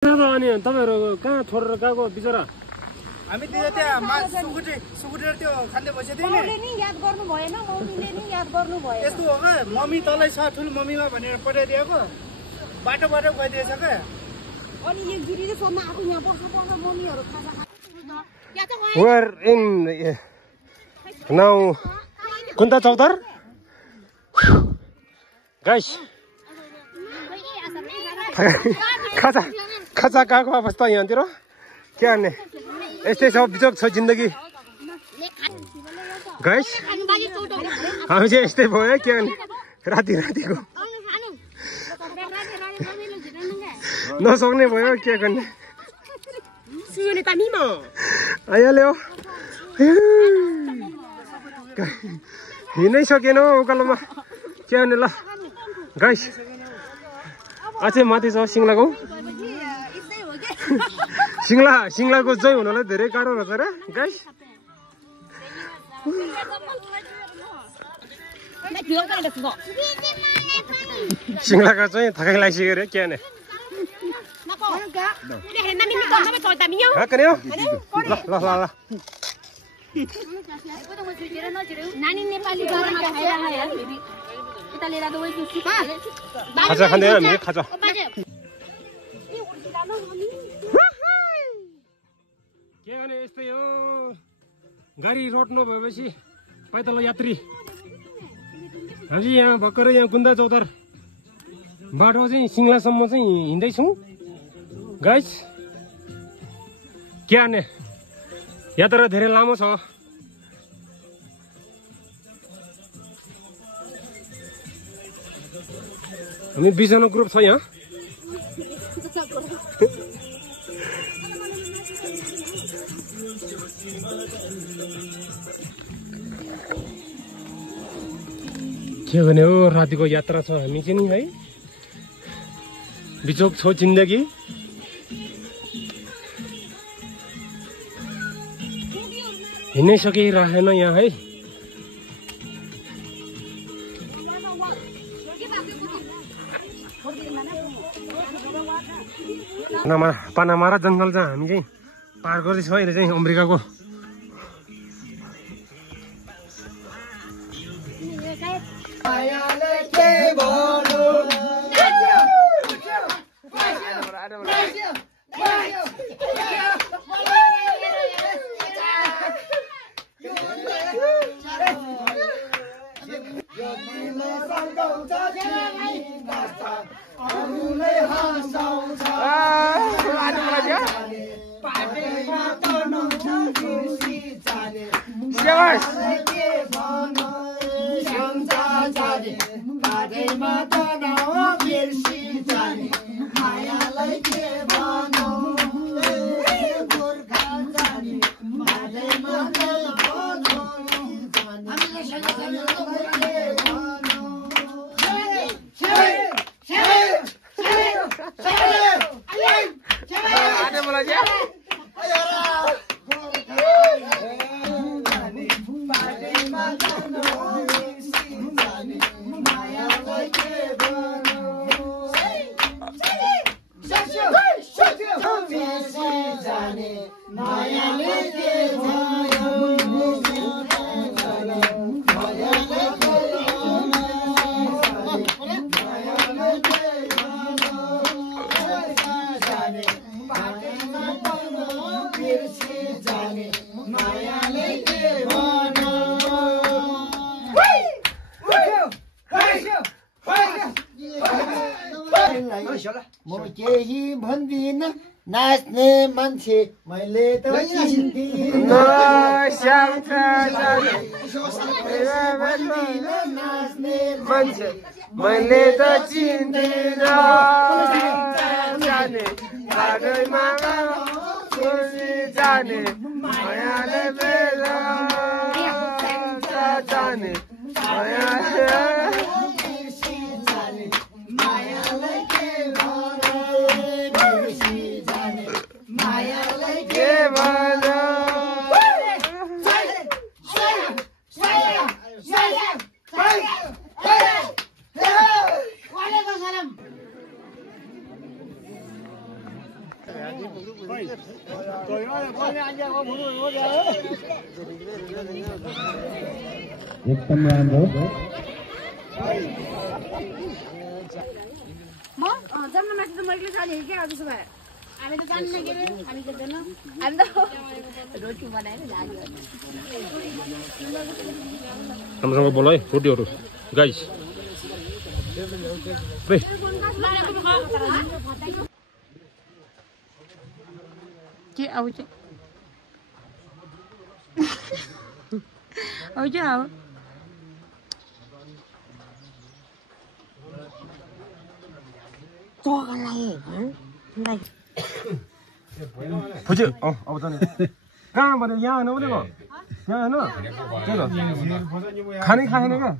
अनि तपाईहरु कहाँ छोडेर गएको बिचरा? हामी त्यहाँ सुकुटी त्यो खान्दै बसेथ्यौँ नि। मौले नि याद गर्नु भएन, मौले नि याद गर्नु भयो। यस्तो हो के मम्मी तलै छ ठुल मम्मीमा भनेर पठाइदिएको बाटो गइदिएछ के। अनि यो गिरीले सोध्न आफू यहाँ बस्नु पर्छ मम्मीहरु खाजा We are in now Kunta Chowdar. Guys. खाजा गएको अवस्था यहाँतिर के गर्ने यस्तै छ बिजोग छ जिन्दगी गाइस हामी चाहिँ यस्तै भयो के गर्ने रातिको नसक्ने भयो के गर्ने आइहाल्यो हिँड्नै सकेन उकालोमा के गर्ने ल गाइस अझै माथि छ सिङ्लाको सिङ्लाको जय हुनलाई धेरै गाह्रो रहेछ र गाइस सिङ्लाको चाहिँ थकाइ लागिसक्यो रे के भने खाजा खाँदैन हामी खाजा के भने यस्तै हो गाडी रोड नभएपछि पैदल यात्री हामी यहाँ भर्खरै यहाँ कुन्दा चौधर बाटो चाहिँ सिङ्लासम्म चाहिँ हिँड्दैछौँ गाइस के गर्ने यात्रा धेरै लामो छ हामी 20 जना ग्रुप छ यहाँ के भने हो रातिको यात्रा छ हामी चाहिँ नि है बिचोक छ जिन्दगी हिँड्नै सकिरहेन यहाँ है पानामारा जङ्गल चाहिँ हामी चाहिँ पार गर्दैछौँ अहिले चाहिँ अमेरिकाको म केही भन्दिन नाच्ने मान्छे मैले त चिन्दिन नाच्ने मान्छे मैले त चिन्दिन जाने बाटोमा जाने मायाले बेला जाने एकदम राम्रो म जन्ममाथि त मैले जाने क्या त्यसो भए हामी त जान्दैन के रे हामी गर्दैन हामी त रोटी बनाएर लाग्यो राम्रोसँग बोल है रोटीहरू गाइस के आउँछ आउँछ आऊ भुजे अब जाने कहाँबाट यहाँ आएन भने यहाँ आएन के त खाने खाएन क्या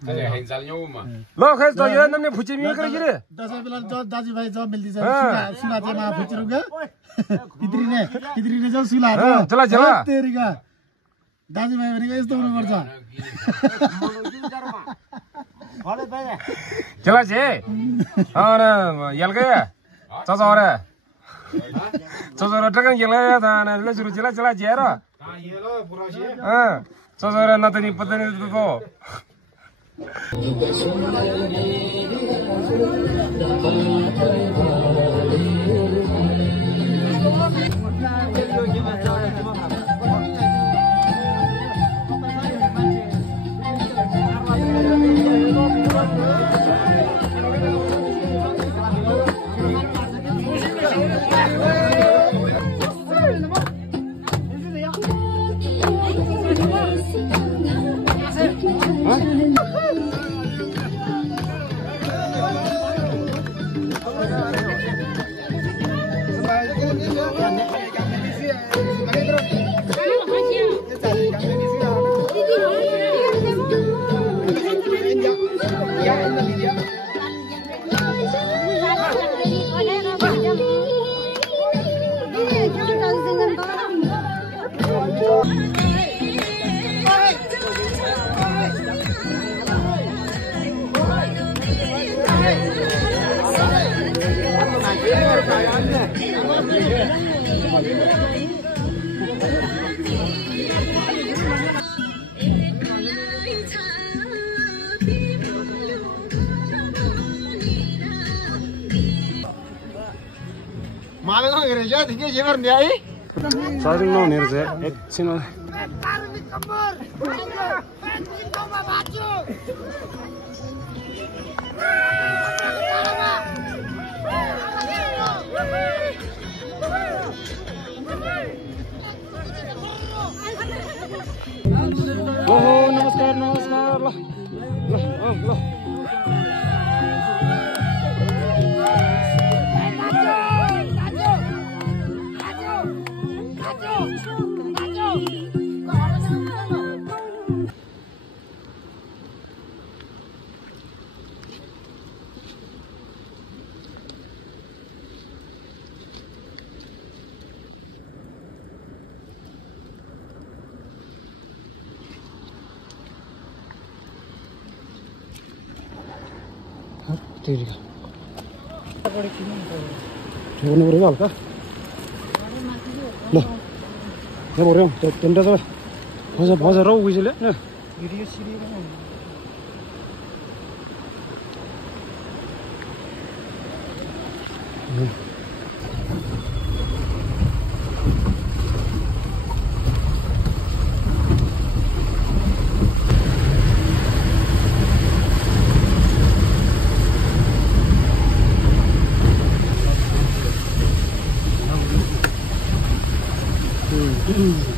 ल खै त यो नम्ने भुचे मिकर के रे दसैँ बेला दाजुभाइ जब मिल्दैछ सुना चाहिँ फुच्रु क्या पित्रिने जाऊ सुला चला चला तेरिका दाजुभाइ भनेको यस्तो हुनुपर्छ चला छे अरे यल गया चचौरा चचौरा टकन गेला थाना ले सुरु चला चला जेरो चचौरा नतनी पतनी को मालगा गरेछ ठिकै छ गर्ने है साइड नहुने रहेछ एकछिन ओहो नमस्कार नमस्कार ल ल ल तेरी ठेवून बरं झालं का ल हे बरं टेंटाचा भाजा भाजा राहू गेले ना भिडियो सिडी Mm-hmm.